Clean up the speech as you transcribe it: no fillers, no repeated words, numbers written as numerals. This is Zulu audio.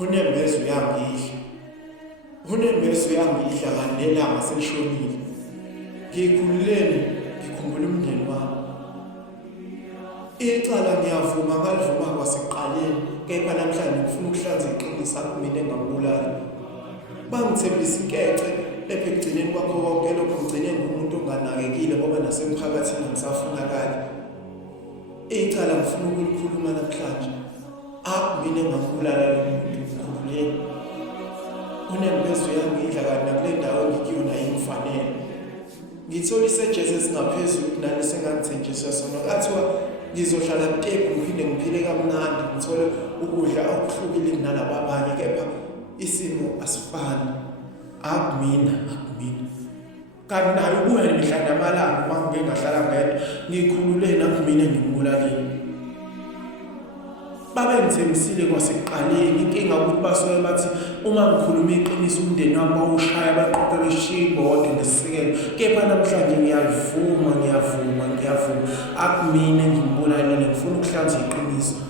Unembezo uyangidla. Unembezo uyangidla kanti nelanga selishonile. Ngikhululeni ngikhumbula umndeni wami. Icala ngiyavuma ngalivuma kwasekuqaleni, kepha namhlanje ngifuna ukuhlanza iqiniso kumina engabulali. Bangithembisa inkece ekugcineni kwakho konke lokho ngigcine ngumuntu onganakekile ngoba nasemphakathini ngisafunakala. Icala ngifuna ukulikhuluma namhlanje. Akumina engabulala lo muntu ngikhululeni. Unembezo uyangidla kanti nakule ndawo engikuyona ayingifanele. Ngithola isejezi esingaphezulu kunani sengangithenjiswa sona. Ngathiwa ngizohlala kutebu ngiphinde ngiphile kamnandi, ngithole ukudla okuhlukile kunalaba abanye, kepha isimo asifani. Akumina. Kanti nayo ubuya nemihla namalanga uma ngike ngahlala ngedwa, ngikhululeni akumina ngimbulaleni. Babengithembisile kwasekuqaleni, inkinga ukuthi basuke bathi uma ngikhuluma iqiniso umndeni wami bawushaya baqoqeleshe imoto ngesikelo, kepha namhlanje ngiyavuma. Akumina ngimbulaleni, ngifuna ukuhlanza iqiniso.